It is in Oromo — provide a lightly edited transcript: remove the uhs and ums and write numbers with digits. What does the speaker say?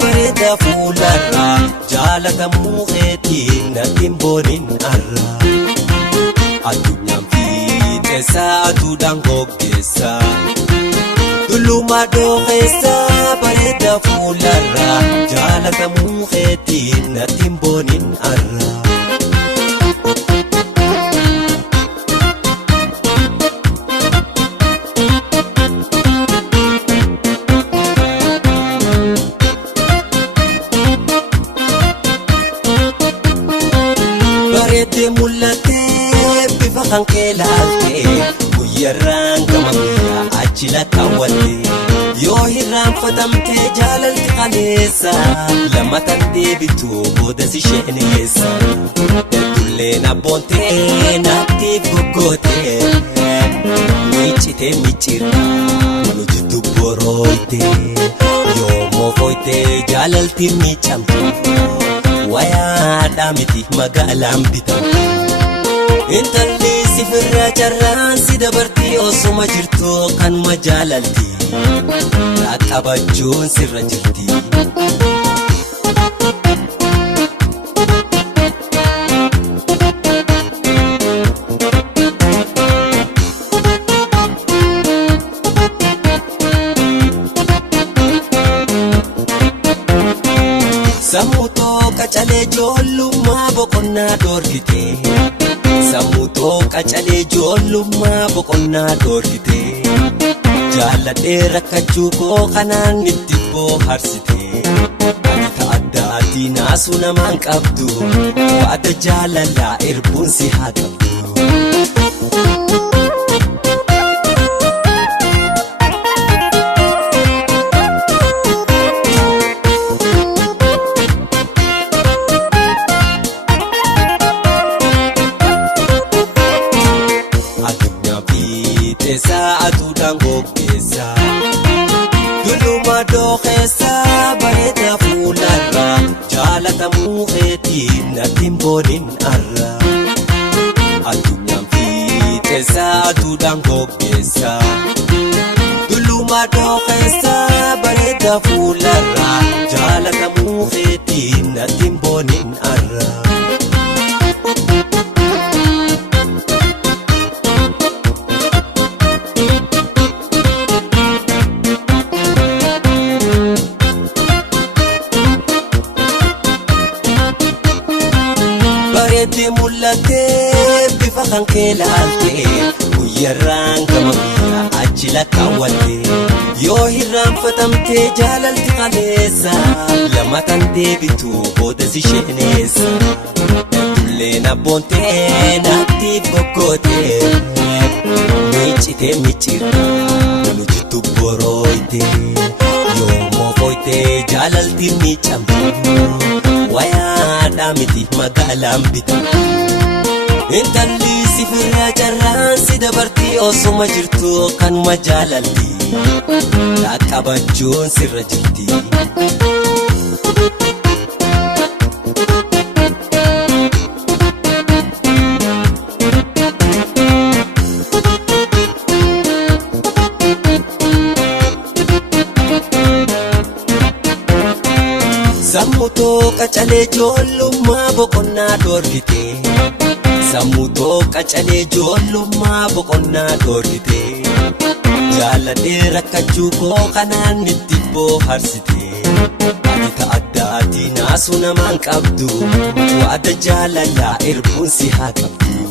bareeda fuularra jaalatamuu keetiin natiin boonin arra addunyaan fiixeessa aduudhaan goggeessa tullumaa dooqeessa bareeda fuularra jaalatamuu keetiin natiin boonin arra mul'atee bifa kan keelaaltee guyyarraan gama guyyaa achi lakkaawwattee yoo hirraanfatamtee jaalalti qaleessa lamatan deebitu boodas isheen eessa ergulleen abboontee naaftiif goggootee miicitee miicirraa nu jiddu borooytee yoo moofooytee jaalalti miicamtu wayaadhaa miti magaalaan bitamu intalli sifirraa carraan si dabartii osuma jirtu kanuma jaalalti dhaqqabachuun sirra jirti sammutoo qacalee ijoollummaa boqonnaa dhoorkitee sammutoo qacalee ijoollummaa boqonnaa dhoorkitee jaalladhee rakkachuu koo kanaan itti booharsitee ati ta'addaatii naasuu namaan qabdu waada jaalalaa erbuun si haa qabdu aduudhaan goggeessa tullumaa dooqeessa bareeda fuularra jaalatamuu keetiin natiin boonin arra addunyaan fiixeessa aduudhaan goggeessa tullumaa dooqeessa bareeda fuularra jaalatamuu keetiin natiin boonin arra mul'atee bifa kan keelaaltee guyyarraan gama guyyaa achi lakkaawwattee yoo hirraanfatamtee jaalalti qaleessa lamatan deebitu boodas isheen eessa ergulleen abboontee naaftiif goggootee miicitee miicirraa nu jiddu borooytee yoo moofooytee jaalalti miicamtu wayaadhaa miti magaalaan bitamu intalli sifirraa carraan si dabartii osuma jirtu kanuma jaalalti dhaqqabachuun sirra jirti sammutoo qacalee ijoollummaa boqonnaa dhoorkitee sammutoo qacalee ijoollummaa boqonnaa dhoorkitee jaalladhee rakkachuu koo kanaan itti booharsitee ati ta'addaatii naasuu namaan qabdu waada jaalalaa erbuun si haa qabdu